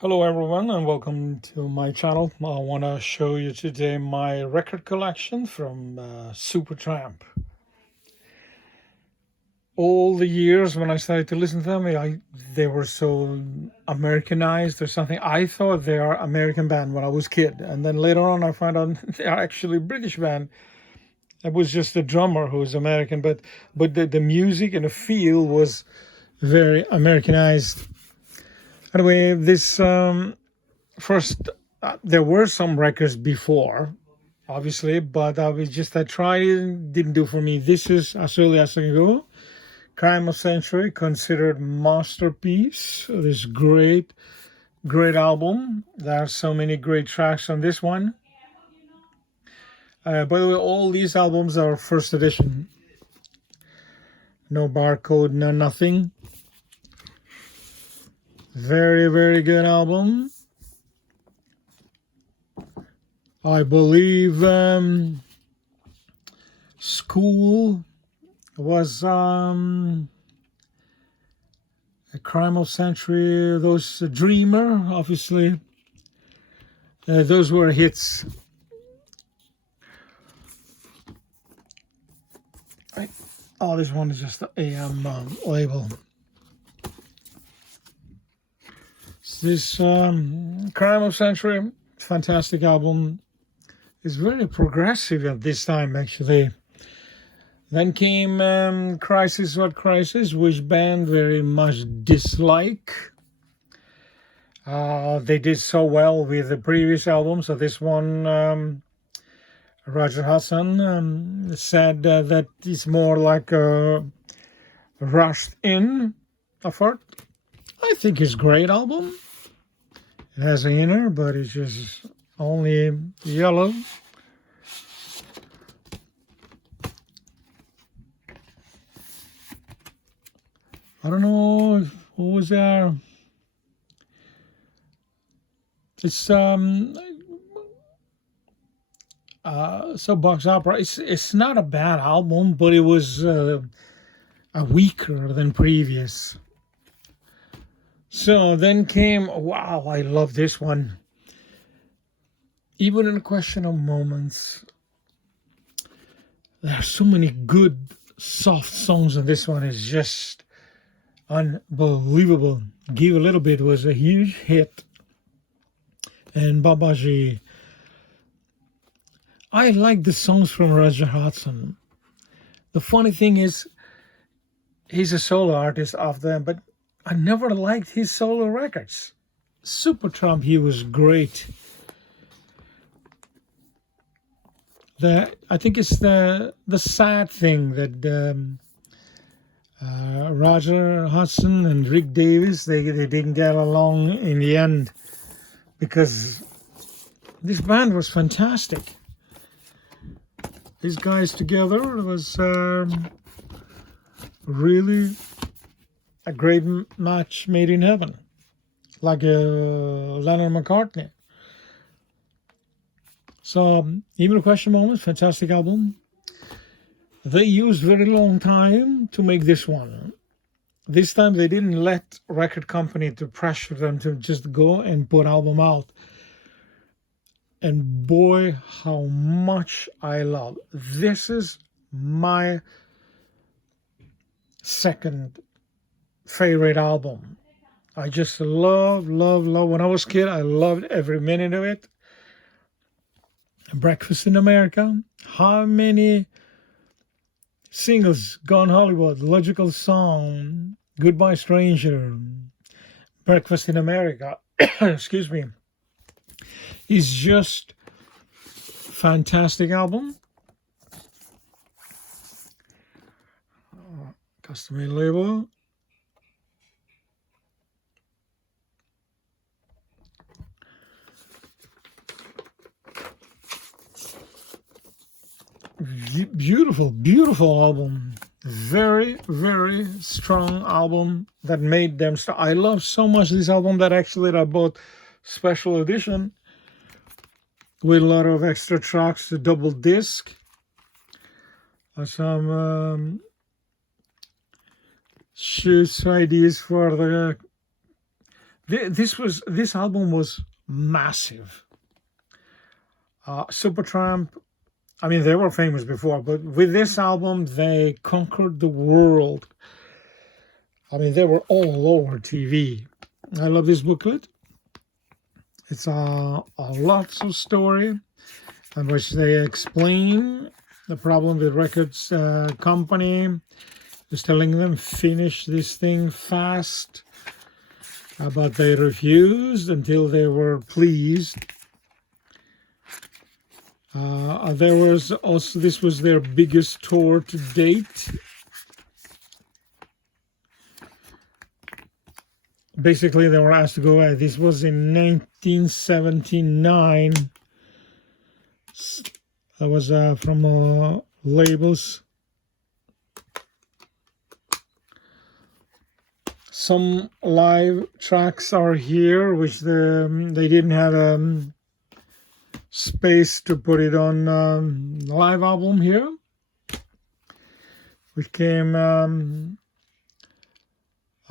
Hello everyone and welcome to my channel. I want to show you today my record collection from SUPERTAMP. All the years when I started to listen to them, they were so Americanized or something. I thought they are American band when I was a kid, and then later on I found out they are actually British band. It was just the drummer who was American, but the music and the feel was very Americanized. Anyway, this first, there were some records before, obviously, but I tried it, didn't do for me. This is as early as I can go. Crime of Century, considered masterpiece. This great, great album. There are so many great tracks on this one. By the way, all these albums are first edition. No barcode, no nothing. Very, very good album. I believe School was a Crime of Century. Those Dreamer, obviously. Those were hits. Right. Oh, this one is just the AM label. This Crime of Century, fantastic album. It's very progressive at this time, actually. Then came Crisis What Crisis, which band very much dislike. They did so well with the previous album, so this one, Roger Hudson said that it's more like a rushed in effort. I think it's a great album. It has an inner, but it's just only yellow. I don't know who was there. It's so Box Opera. It's not a bad album, but it was a weaker than previous. So then came, wow, I love this one. Even in a question of moments, there are so many good soft songs on this one. It's just unbelievable. Give a Little Bit was a huge hit. And Babaji. I like the songs from Roger Hudson. The funny thing is, he's a solo artist of them, but I never liked his solo records. SUPERTAMP, he was great. I think it's the sad thing that Roger Hudson and Rick Davis, they didn't get along in the end, because this band was fantastic. These guys together was really a great match made in heaven, like Lennon McCartney. So, Even a Question Moment, fantastic album. They used very long time to make this one. This time they didn't let record company to pressure them to just go and put album out. And boy, how much I love. This is my second favorite album. I just love. When I was a kid, I loved every minute of it. Breakfast in America. How many singles? Gone Hollywood, Logical Song, Goodbye Stranger, Breakfast in America. Excuse me. It's just fantastic album. Custom-made label. Beautiful, beautiful album. Very, very strong album that made them start. I love so much this album that actually I bought special edition with a lot of extra tracks, a double disc, some shoots ideas for This album was massive. Supertramp, I mean, they were famous before, but with this album, they conquered the world. I mean, they were all over TV. I love this booklet. It's a lots of story in which they explain the problem with records company, just telling them finish this thing fast, but they refused until they were pleased. There was also, this was their biggest tour to date. Basically, they were asked to go. This was in 1979. That was from labels. Some live tracks are here, which they didn't have space to put it on live album here, which came,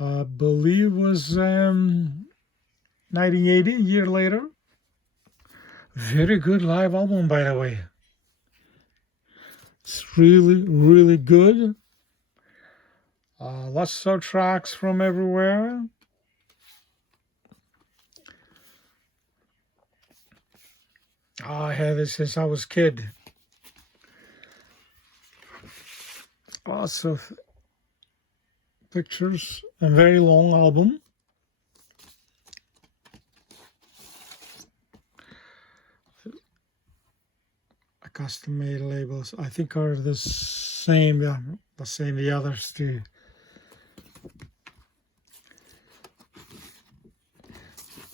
I believe, was 1980, a year later. Very good live album, by the way. It's really, really good. Lots of tracks from everywhere. I had this since I was a kid. Lots of pictures. A very long album. Custom-made labels, I think, are the same. Yeah, the same. The others too.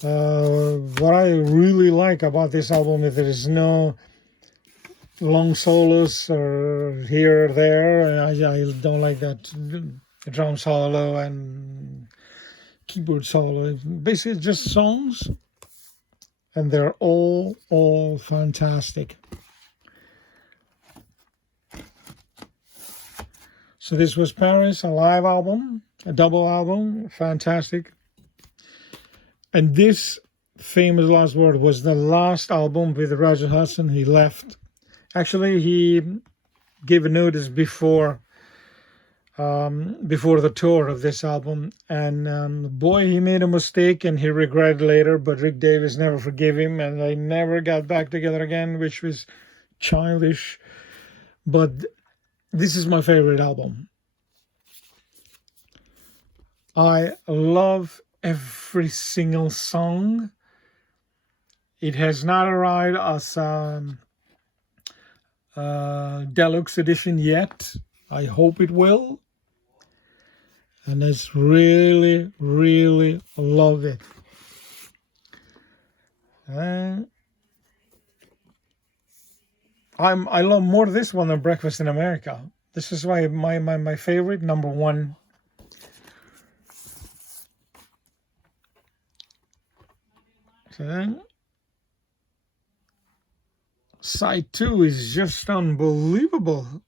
What I really like about this album is there is no long solos or here or there. I don't like that drum solo and keyboard solo. Basically, just songs, and they're all fantastic. So this was Paris, a live album, a double album, fantastic. And this famous last word was the last album with Roger Hudson. He left. Actually, he gave a notice before the tour of this album. And boy, he made a mistake and he regretted later, but Rick Davies never forgave him and they never got back together again, which was childish. But this is my favorite album. I love every single song. It has not arrived as deluxe edition yet. I hope it will. And I really, really love it. I love more this one than Breakfast in America. This is why my favorite, number one. So, side 2 is just unbelievable.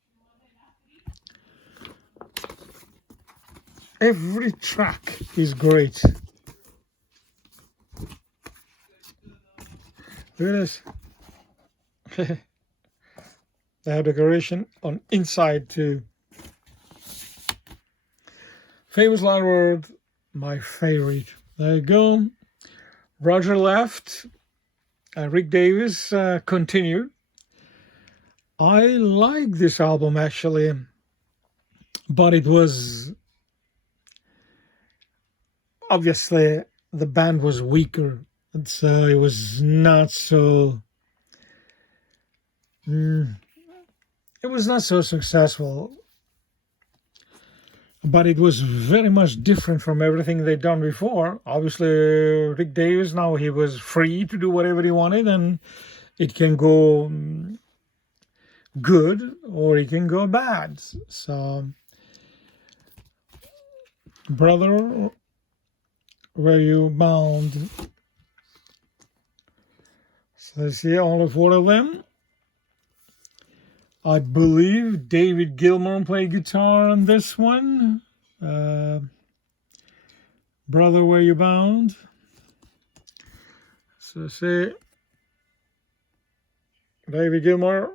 Every track is great. Look at this. They have decoration on inside too. Famous line word, my favorite. There you go. Roger left. Rick Davies continued. I like this album actually, but it was obviously the band was weaker, and so it was not so. It was not so successful, but it was very much different from everything they'd done before. Obviously, Rick Davies, now he was free to do whatever he wanted, and it can go good or it can go bad. So, Brother, Where You Bound? So let's see all of 4 of them. I believe David Gilmour played guitar on this one. Brother, Where You Bound? So see, David Gilmour,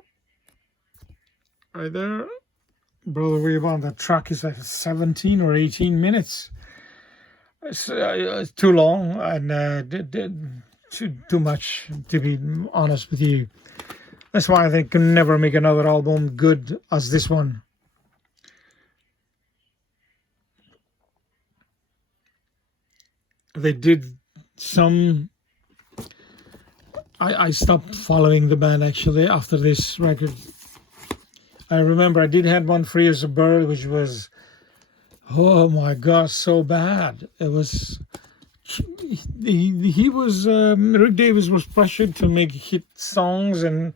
right there. Brother Weaver, the track is like 17 or 18 minutes. It's too long and too much, to be honest with you. That's why they can never make another album good as this one. They did some. I stopped following the band actually after this record. I remember I did have one, Free as a Bird, which was, oh my gosh, so bad. It was. He was Rick Davies was pressured to make hit songs, and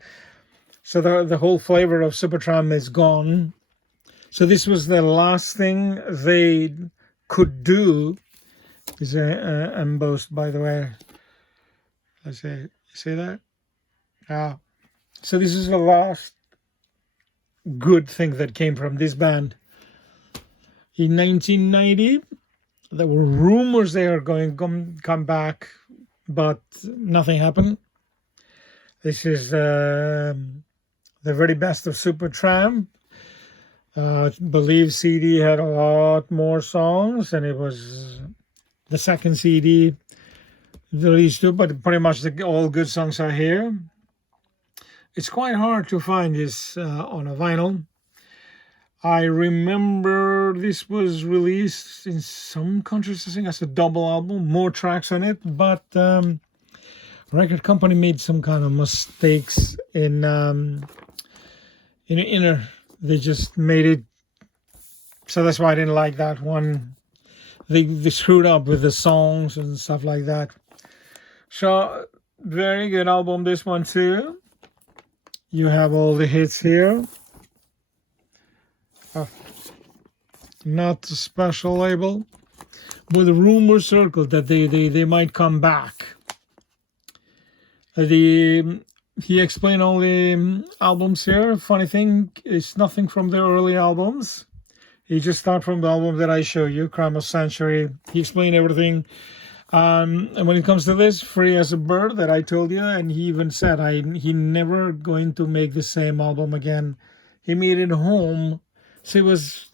so the whole flavor of Supertramp is gone. So this was the last thing they could do. Is embossed, by the way. Let's say, you see that? Ah. So this is the last good thing that came from this band. In 1990, there were rumors they are going to come back, but nothing happened. This is the very best of Supertramp. I believe CD had a lot more songs, and it was the second CD released too, but pretty much all good songs are here. It's quite hard to find this on a vinyl. I remember this was released in some countries, I think, as a double album, more tracks on it, but record company made some kind of mistakes in inner. They just made it, so that's why I didn't like that one. They screwed up with the songs and stuff like that. So, very good album, this one too. You have all the hits here. Not a special label, but the rumor circled that they might come back. He explained all the albums here. Funny thing, it's nothing from the early albums. He just started from the album that I show you, Crime of Century. He explained everything. And when it comes to this, Free as a Bird, that I told you, and he even said he never going to make the same album again. He made it home, so it was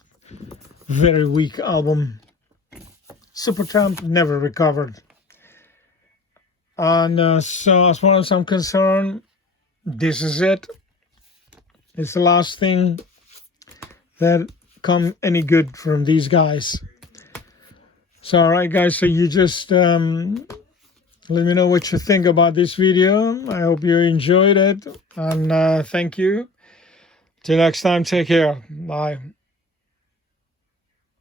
very weak album. Supertramp never recovered. And so as far as I'm concerned, this is it. It's the last thing that come any good from these guys. So all right guys, so you just let me know what you think about this video. I hope you enjoyed it, and thank you. Till next time, take care. Bye.